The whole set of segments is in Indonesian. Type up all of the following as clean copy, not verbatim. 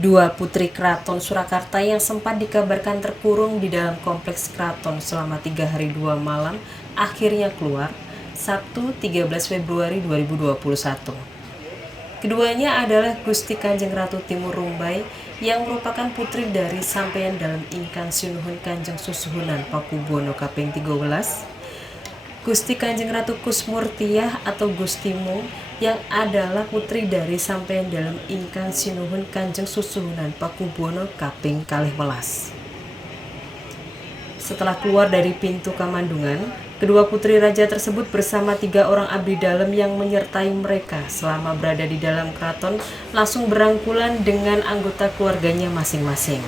Dua putri Keraton Surakarta yang sempat dikabarkan terkurung di dalam kompleks keraton selama 3 hari 2 malam akhirnya keluar Sabtu 13 Februari 2021. Keduanya adalah Gusti Kanjeng Ratu Timur Rumbai yang merupakan putri dari Sampeyan Dalem Ingkang Sinuhun Kanjeng Susuhunan Pakubuwono kaping 13, Gusti Kanjeng Ratu Kusmurtiah atau Gusti Mung yang adalah putri dari Sampeyan Dalem Ingkang Sinuhun Kanjeng Susuhunan Pakubuwono kaping 12. Setelah keluar dari pintu Kamandungan, kedua putri raja tersebut bersama 3 orang abdi dalam yang menyertai mereka selama berada di dalam keraton langsung berangkulan dengan anggota keluarganya masing-masing.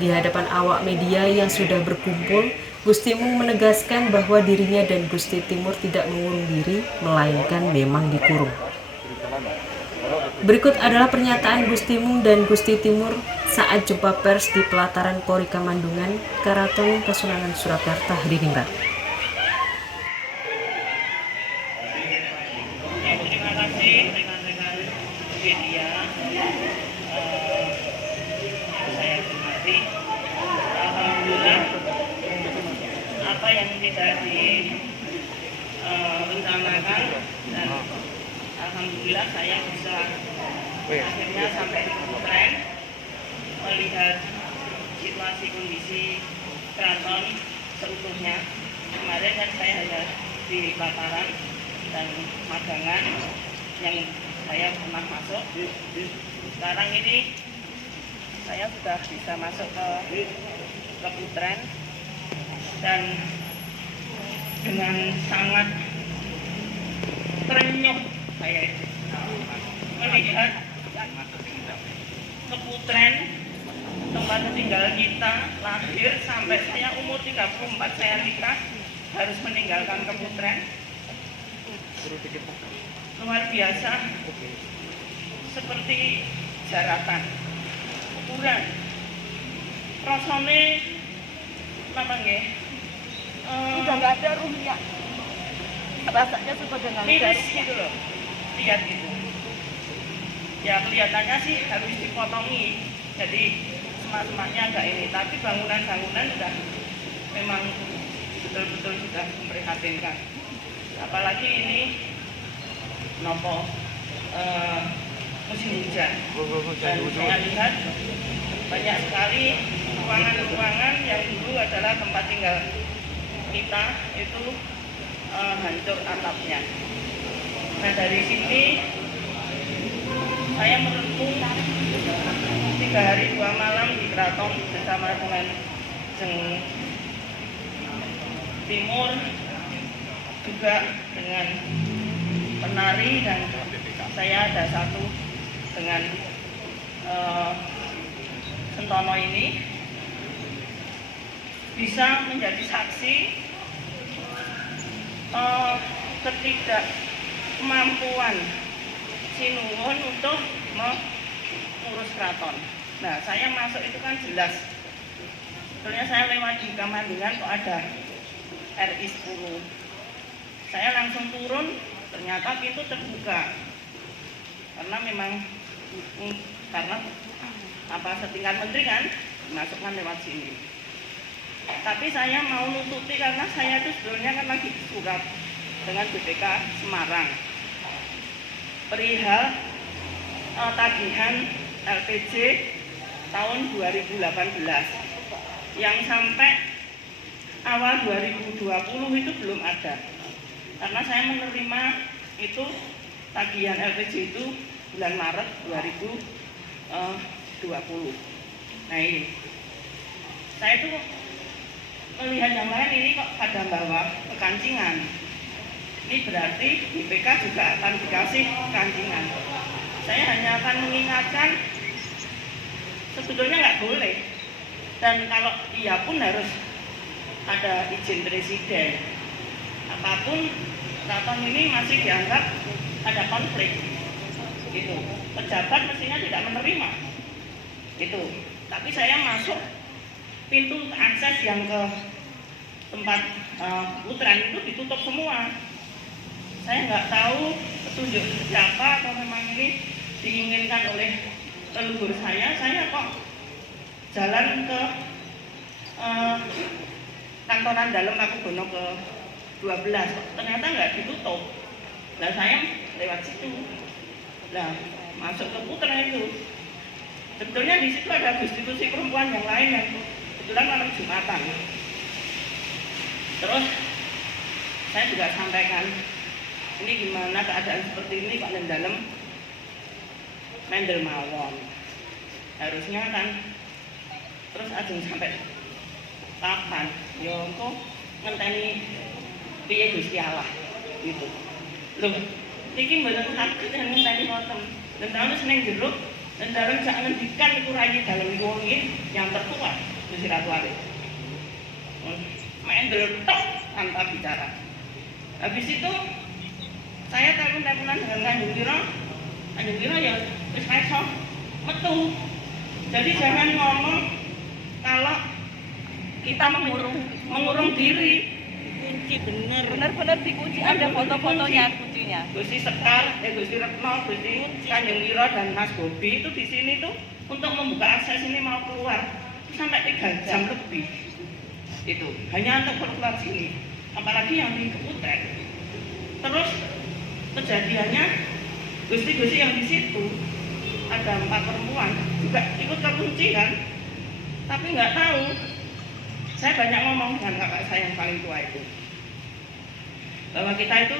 Di hadapan awak media yang sudah berkumpul, Gusti Mung menegaskan bahwa dirinya dan Gusti Timur tidak mengurung diri, melainkan memang dikurung. Berikut adalah pernyataan Gusti Mung dan Gusti Timur saat jumpa pers di pelataran Pori Kamandungan, Keraton Kasunanan Surakarta, Hadiningrat. Terima kasih rekan-rekan media. Saya hormati. Alhamdulillah apa yang tidak direncanakan dan alhamdulillah saya bisa akhirnya sampai di Keputren melihat situasi kondisi keraton seutuhnya. Kemarin kan saya hanya di pelataran dan magangan yang saya pernah masuk. Sekarang ini saya sudah bisa masuk ke Keputren dan dengan sangat terenyuh saya itu melihat Keputren, tempat tinggal kita, lahir sampai saya umur 34 saya nikah harus meninggalkan Keputren. Luar biasa, seperti jaratan, ukuran, rasanya apa nggih? Sudah nggak ada rumahnya, rasanya sudah dengan Miris gitu loh, lihat gitu. Ya kelihatannya sih harus dipotongi, jadi semak-semaknya agak ini, tapi bangunan-bangunan sudah memang betul-betul sudah memprihatinkan. Apalagi ini nopo musim hujan, dan saya lihat banyak sekali ruangan-ruangan yang dulu adalah tempat tinggal kita itu hancur atapnya. Nah dari sini saya merenung 3 hari 2 malam di keraton bersama dengan Jeng Timur, juga dengan penari, dan saya ada satu dengan Sentono ini bisa menjadi saksi ketidakmampuan Sinuhun untuk mengurus keraton. Nah, saya masuk itu kan jelas. Sebetulnya saya lewat di Kamandungan kok ada RI 10. Saya langsung turun, ternyata pintu terbuka. Karena memang karena apa setingkat menteri kan masukkan lewat sini. Tapi saya mau nututi karena saya itu sebetulnya kan lagi surat dengan BPK Semarang perihal tagihan LPG tahun 2018 yang sampai awal 2020 itu belum ada. Karena saya menerima itu tagihan LPG itu bulan Maret 2020. Nah ini, saya itu melihat yang lain ini kok pada bawa kekancingan. Ini berarti BPK juga akan dikasih kekancingan. Saya hanya akan mengingatkan sebetulnya nggak boleh. Dan kalau iya pun harus ada izin presiden. Apapun keraton ini masih dianggap ada konflik. Gitu. Pejabat mestinya tidak menerima. Gitu. Tapi saya masuk pintu akses yang ke tempat putran itu ditutup semua. Saya nggak tahu petunjuk siapa atau memang ini diinginkan oleh leluhur saya kok jalan ke kantoran dalam Pakubono ke 12, ternyata nggak ditutup. Nah saya lewat situ, nah masuk ke putra itu. Sebetulnya di situ ada prostitusi perempuan yang lain yang kebetulan malam Jumatan. Terus saya juga sampaikan, ini gimana keadaan seperti ini Pak Dalam mendel mawon. Harusnya kan terus ajeng sampai kapan? Ya engko ngenteni piye Gusti Allah gitu. Loh, iki mboten sakit ngenteni ngoten. Dan terus ning jero dan dalam jak ngendikan iku rayi dalam wongi yang tertua Gusti Ratu Alit. Mendel tok tanpa bicara. Habis itu saya telepon-teleponan dengan Kanjeng Wiro ya wis iso metu. Jadi jangan ngomong kalau kita mengurung diri. Kunci bener-bener dikunci, ada foto-fotonya kuncinya. Gusti Sekar, Gusti Retno, Gusti Kanjeng Wiro dan Mas Bobi itu di sini tuh untuk membuka akses ini mau keluar sampai 3 jam lebih. Itu hanya untuk keluar sini. Apalagi yang di Keputek. Terus kejadiannya Gusti yang di situ ada 4 perempuan juga ikut terkunci kan, tapi nggak tahu. Saya banyak ngomong dengan kakak saya yang paling tua itu bahwa kita itu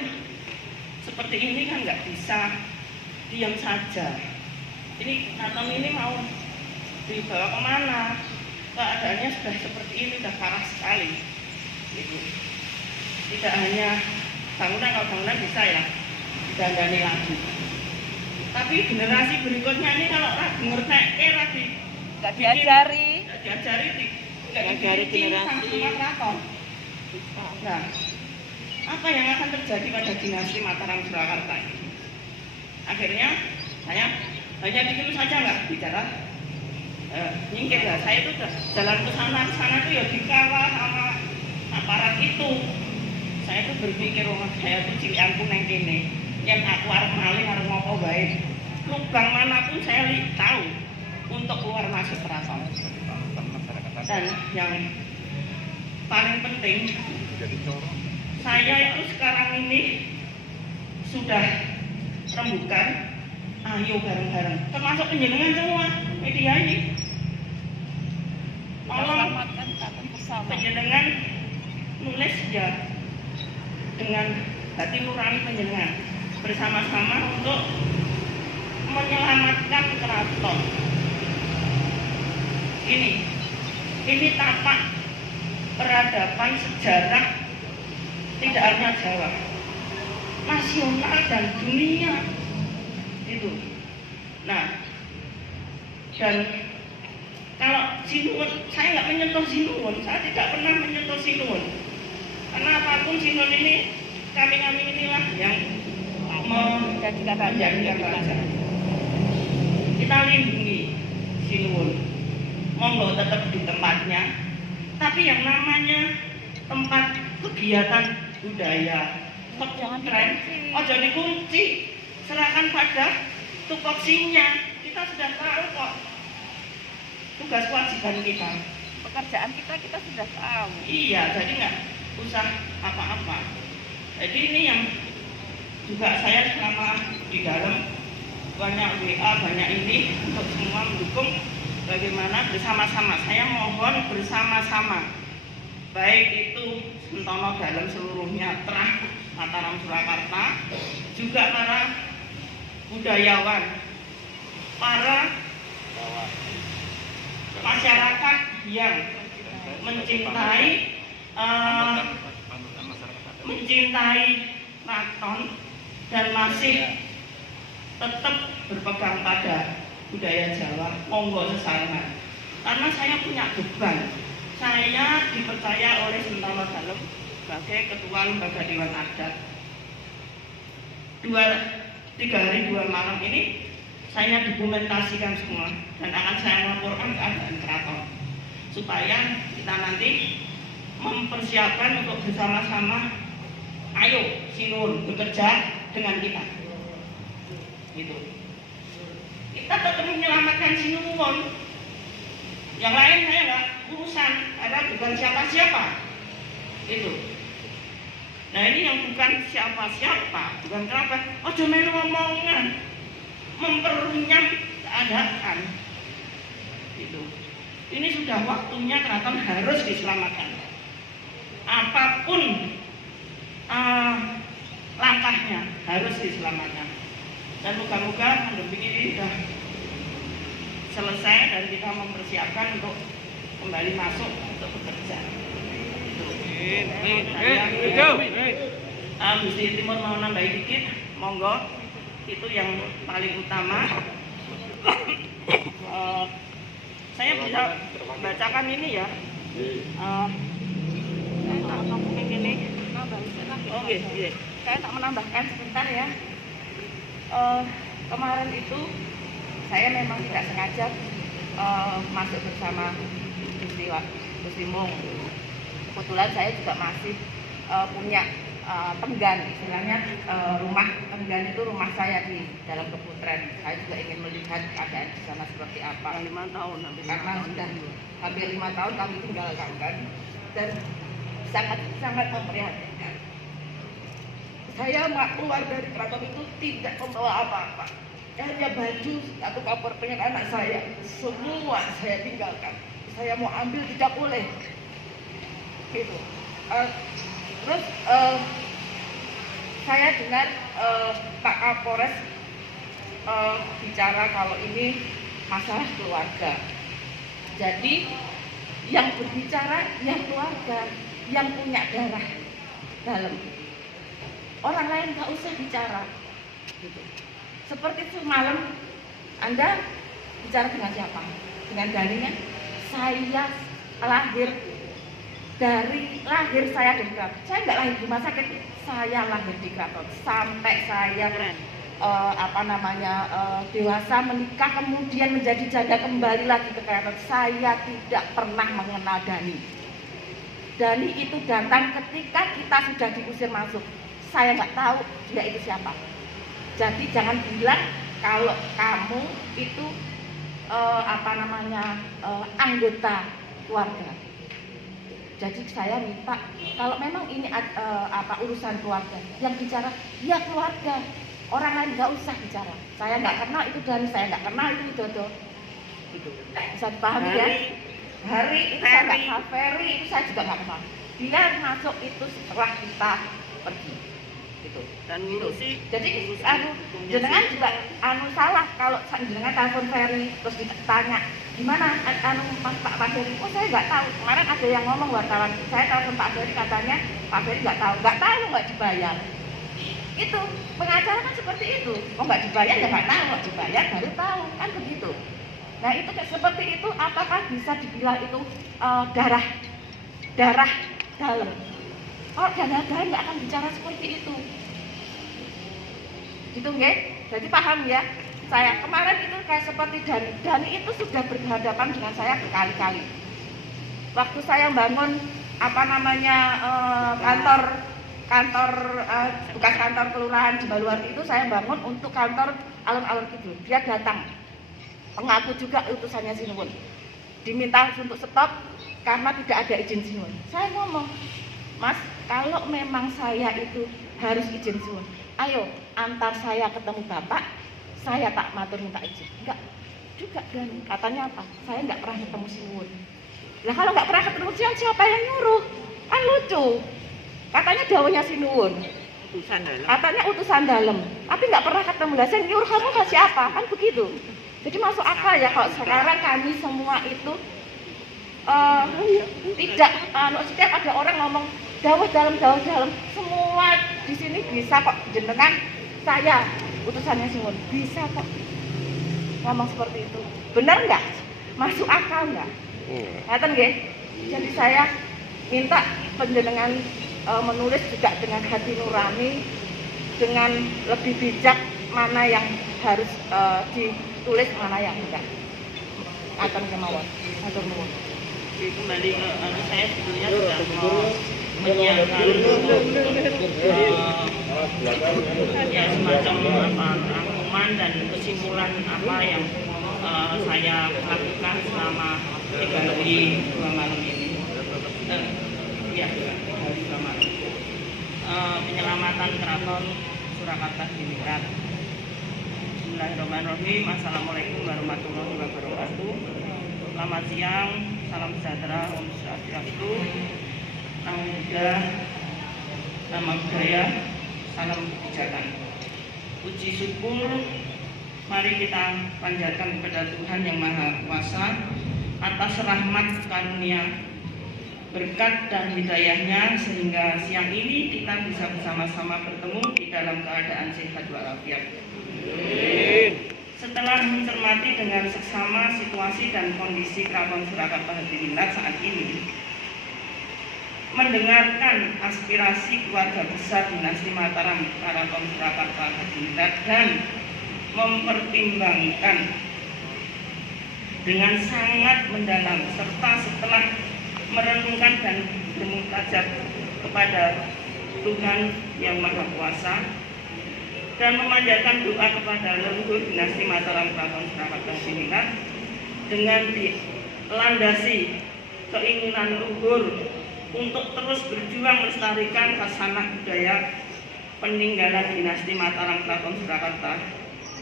seperti ini kan nggak bisa diam saja. Ini keraton ini mau dibawa kemana? Keadaannya sudah seperti ini, sudah parah sekali. Gitu. Tidak hanya bangunan, kalau bangunan bisa ya didandani lagi. Tapi generasi berikutnya ini kalau lagi ngerti, lagi nggak diajari generasi keraton. Nah, apa yang akan terjadi pada dinasti Mataram Surakarta ini? Akhirnya saya hanya dikit saja nggak bicara nyingkir lah. Saya itu jalan ke sana tuh ya dikawal sama aparat itu. Saya tuh berpikir saya tuh cilianku neng kene, yang aku arep maling arep ngopo baik. Lubang manapun saya tahu untuk keluar masuk keraton. Dan yang paling penting, saya itu sekarang ini sudah rembukan, ayo bareng-bareng, termasuk penjenengan semua media ini. Tolong penjenengan nulis ya dengan hati nurani penjenengan bersama-sama untuk menyelamatkan keraton. Ini tapak peradaban sejarah tidak hanya Jawa, nasional dan dunia itu. Nah, dan kalau Sinuwun, saya nggak menyentuh Sinuwun, saya tidak pernah menyentuh Sinuwun, karena apapun Sinuwun ini kami inilah yang menjadikan raja. Kita lindungi Sinuwun, monggo tetap di tempatnya, tapi yang namanya tempat kegiatan budaya jangan keren, ojo dikunci, serahkan pada tupoksinya. Kita sudah tahu kok tugas kewajiban kita, pekerjaan kita sudah tahu. Iya, jadi nggak usah apa-apa. Jadi ini yang juga saya selama di dalam banyak WA, banyak ini untuk semua mendukung bagaimana bersama-sama. Saya mohon bersama-sama, baik itu Sentono Dalam seluruhnya, Trah Mataram Surakarta, juga para budayawan, para masyarakat yang mencintai keraton dan masih tetap berpegang pada budaya Jawa, monggo sesama. Karena saya punya beban. Saya dipercaya oleh Sentono Dalam sebagai ketua lembaga Dewan Adat. 3 hari 2 malam ini saya dokumentasikan semua dan akan saya laporkan keadaan keraton supaya kita nanti mempersiapkan untuk bersama-sama, ayo Sinuwun bekerja dengan kita. Gitu. Kita tetap menyelamatkan Sinuwun. Yang lain saya nggak urusan, karena bukan siapa-siapa. Itu. Nah ini yang bukan siapa-siapa, bukan kenapa? Ojo melu omongan, memperunyam keadaan. Gitu. Ini sudah waktunya keraton harus diselamatkan. Apapun langkahnya harus diselamatkan. Dan moga-moga pandemi ini sudah selesai dan kita mempersiapkan untuk kembali masuk untuk bekerja. Gusti Timur mau nambahin dikit, monggo. Itu yang paling utama. Saya bisa bacakan ini ya. Oke. Saya tak menambahkan sebentar ya. Kemarin itu saya memang tidak sengaja masuk bersama Gusti Mung. Kebetulan saya juga masih punya tenggan, istilahnya rumah tenggan itu rumah saya di dalam Keputren. Saya juga ingin melihat keadaan di sana seperti apa. 5 tahun, karena sudah hampir 5 tahun kami tinggalkan kan, dan sangat memprihatinkan. Saya keluar dari keraton itu tidak membawa apa-apa, hanya baju atau koper pengen anak saya, semua saya tinggalkan. Saya mau ambil tidak boleh. Gitu. Terus saya dengar Pak Kapolres bicara kalau ini masalah keluarga. Jadi yang berbicara yang keluarga, yang punya darah dalam. Orang lain nggak usah bicara. Gitu. Seperti semalam Anda bicara dengan siapa? Dengan Daninya. Saya lahir saya di keraton. Saya nggak lahir di rumah sakit, saya lahir di keraton. Sampai saya dewasa, menikah, kemudian menjadi janda kembali lagi ke keraton. Saya tidak pernah mengenal Dani. Dani itu datang ketika kita sudah diusir masuk. Saya nggak tahu dia itu siapa. Jadi jangan bilang kalau kamu itu anggota keluarga. Jadi saya minta kalau memang ini urusan keluarga, yang bicara ya keluarga, orang lain nggak usah bicara. Saya nggak kenal itu Dani, saya nggak kenal itu Widodo. Gitu. Bisa dipahami ya? Hari itu saya nggak kenal, Ferry itu saya juga nggak kenal. Dia masuk itu setelah kita pergi. Gitu. Dan gitu. Jadi jenengan juga salah kalau jenengan telepon Ferry terus ditanya gimana Pak Ferry. Oh saya nggak tahu. Kemarin ada yang ngomong wartawan, saya telepon Pak Ferry katanya Pak Ferry nggak tahu nggak dibayar. Itu pengacara kan seperti itu. Oh nggak dibayar ya nggak tahu, nggak dibayar baru tahu kan begitu. Nah itu seperti itu, apakah bisa dibilang itu darah dalam? Oh darah dalam nggak akan bicara seperti itu. Gitu nggih? Jadi paham ya? Saya kemarin itu kayak seperti Dani itu sudah berhadapan dengan saya berkali-kali. Waktu saya bangun bekas kantor kelurahan di Baluarti itu saya bangun untuk kantor alun-alun Kidul. Dia datang, pengaku juga utusannya Sinuwun. Diminta untuk stop karena tidak ada izin Sinuwun. Saya ngomong, Mas, kalau memang saya itu harus izin Sinuwun, ayo antar saya ketemu Bapak, saya tak matur minta izin. Enggak juga Dan, katanya apa? Saya nggak pernah ketemu Sinuwun. Nah kalau nggak pernah ketemu siapa yang nyuruh? Kan lucu. Katanya dawuhnya Sinuwun. Katanya utusan dalam. Tapi nggak pernah ketemu. Lah yang nyuruh kamu ke siapa? Kan begitu. Jadi masuk akal ya kalau sekarang kami semua itu tidak setiap ada orang ngomong dawuh dalam, semua di sini bisa kok jenengan saya utusannya Sinuwun bisa kok ngomong seperti itu. Benar nggak? Masuk akal nggak? Ngeten nggih. Jadi saya minta panjenengan menulis juga dengan hati nurani, dengan lebih bijak mana yang harus ditulis, mana yang enggak. Akan kemauan. Matur nuwun. kembali ke saya sebetulnya sudah mau menyiapkan ya semacam rangkuman dan kesimpulan apa yang saya lakukan selama 3 hari 2 malam ini. Ya, 3 hari 2 malam. Penyelamatan Keraton Surakarta Hadiningrat. Bismillahirrahmanirrahim. Assalamualaikum warahmatullahi wabarakatuh. Selamat siang, salam sejahtera, Om Swastiastu, Namo Buddhaya, Namo Buddhaya, salam kebijakan. Puji syukur, mari kita panjatkan kepada Tuhan Yang Maha Kuasa atas rahmat karunia, berkat dan hidayahnya sehingga siang ini kita bisa bersama-sama bertemu di dalam keadaan sehat walafiat. Setelah mencermati dengan seksama situasi dan kondisi Keraton Surakarta Hadiningrat saat ini, mendengarkan aspirasi keluarga besar dinasti Mataram Keraton Surakarta Hadiningrat dan mempertimbangkan dengan sangat mendalam serta setelah merenungkan dan bermunajat kepada Tuhan Yang Maha Kuasa dan memanjatkan doa kepada leluhur dinasti Mataram Keraton Surakarta Hadiningrat dengan dilandasi keinginan luhur untuk terus berjuang melestarikan khasanah budaya peninggalan dinasti Mataram Keraton Surakarta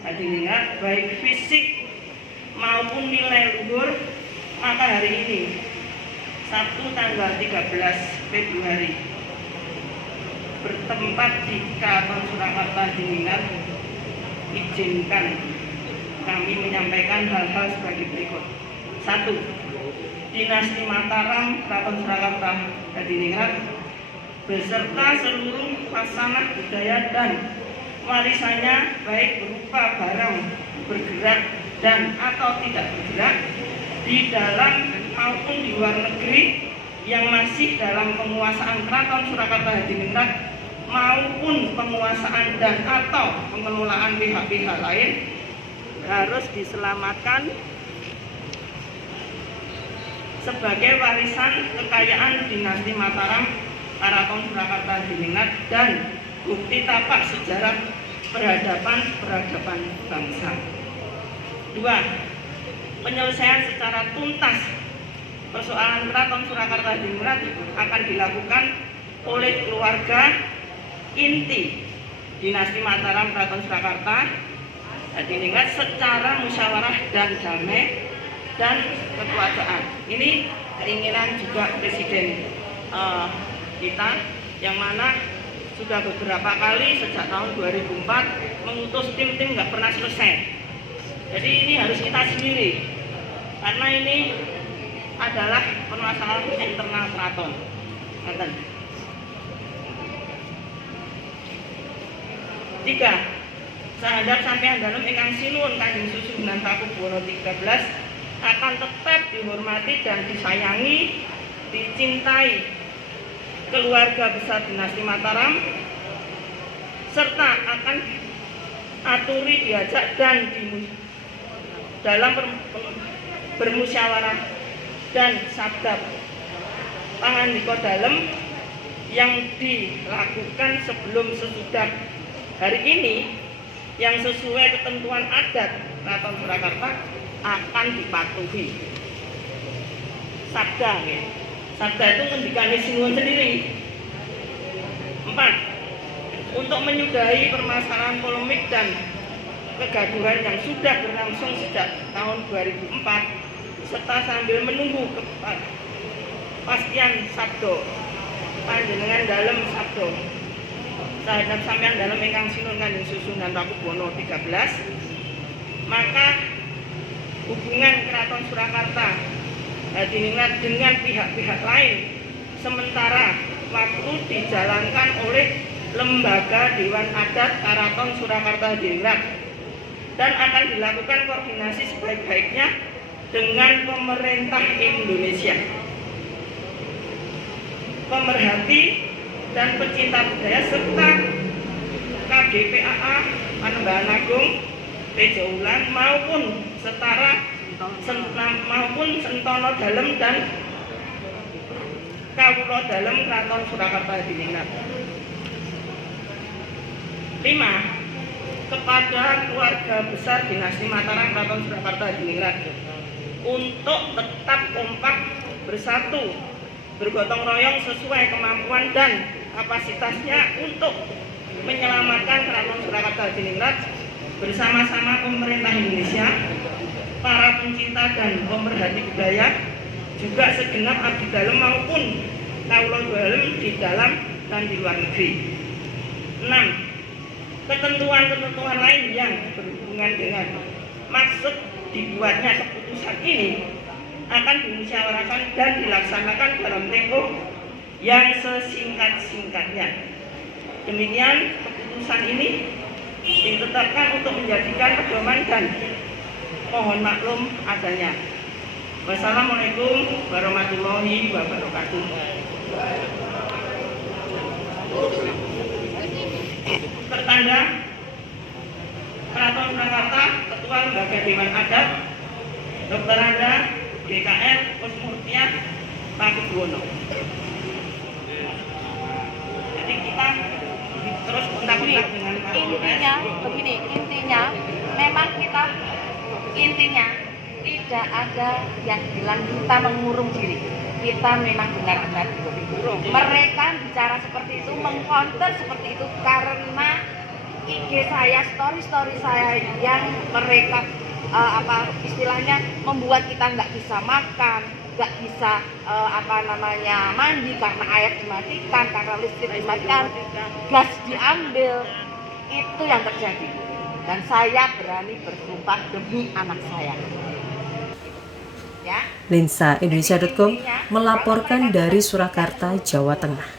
Hadiningrat baik fisik maupun nilai luhur. Maka hari ini Sabtu tanggal 13 Februari bertempat di Keraton Surakarta Hadiningrat, izinkan kami menyampaikan hal-hal sebagai berikut. 1. Dinasti Mataram Keraton Surakarta Hadiningrat beserta seluruh khasanah budaya dan warisannya baik berupa barang bergerak dan atau tidak bergerak di dalam maupun di luar negeri yang masih dalam penguasaan Keraton Surakarta Hadiningrat maupun penguasaan dan atau pengelolaan pihak-pihak lain harus diselamatkan sebagai warisan kekayaan dinasti Mataram Keraton Surakarta Hadiningrat dan bukti tapak sejarah peradaban bangsa. 2. Penyelesaian secara tuntas persoalan Keraton Surakarta Hadiningrat akan dilakukan oleh keluarga inti dinasti Mataram Keraton Surakarta Hadiningrat secara musyawarah dan damai dan kekeluargaan. Ini keinginan juga Presiden kita yang mana sudah beberapa kali sejak tahun 2004 mengutus tim-tim nggak pernah selesai. Jadi ini harus kita sendiri karena ini adalah permasalahan internal keraton. Ngeten. 3. Sahadap sampeyan dalem ingkang sinuwun Kanjeng Susuhunan Pakubuwana 13 akan tetap dihormati dan disayangi, dicintai keluarga besar dinasti Mataram serta akan aturi diajak dan dalam bermusyawarah dan sabda pangandika dalem yang dilakukan sebelum sesudah hari ini yang sesuai ketentuan adat Keraton Surakarta akan dipatuhi. Sabda ya. Sabda itu ngendikane sinuwun sendiri. 4. Untuk menyudahi permasalahan polemik dan kegaduhan yang sudah berlangsung sejak tahun 2004 serta sambil menunggu kepastian sabdo panjenengan dalam sabdo sahadap sampeyan dalam ingkang sinuwun Kanjeng Susuhunan Pakubuwana 13, maka hubungan Keraton Surakarta Hadiningrat dengan pihak-pihak lain sementara waktu dijalankan oleh Lembaga Dewan Adat Keraton Surakarta Hadiningrat dan akan dilakukan koordinasi sebaik-baiknya dengan pemerintah Indonesia. Pemerhati dan pecinta budaya serta KGPAA Panembahan Agung Tejaulan maupun setara maupun Sentono Dalem dan kawula dalem Kraton Surakarta Hadiningrat. 5. Kepada keluarga besar dinasti Mataram Kraton Surakarta Hadiningrat untuk tetap kompak, bersatu, bergotong royong sesuai kemampuan dan kapasitasnya untuk menyelamatkan Kraton Surakarta Hadiningrat bersama-sama pemerintah Indonesia, para pencinta dan pemerhati budaya, juga segenap abdi dalem maupun kawula dalem di dalam dan di luar negeri. 6. Ketentuan-ketentuan lain yang berhubungan dengan maksud dibuatnya keputusan ini akan dimusyawarahkan dan dilaksanakan dalam tempo yang sesingkat-singkatnya. Demikian keputusan ini ditetapkan untuk menjadikan pedoman dan mohon maklum adanya. Wassalamualaikum warahmatullahi wabarakatuh. Tertanda Kraton Surakarta, Ketua Lembaga Dewan Adat, Dr. Anda, DKR, Kusmurtiah, Pakubuwono. Jadi kita terus kontak-kontak dengan intinya memang intinya tidak ada yang bilang kita mengurung diri. Kita memang benar-benar dikurung. Mereka bicara seperti itu, mengcounter seperti itu karena IG saya, story saya yang mereka istilahnya membuat kita nggak bisa makan, nggak bisa mandi karena air dimatikan, karena listrik dimatikan, gas diambil. Itu yang terjadi. Dan saya berani bersumpah demi anak saya. Ya. Lensa Indonesia.com melaporkan dari Surakarta, Jawa Tengah.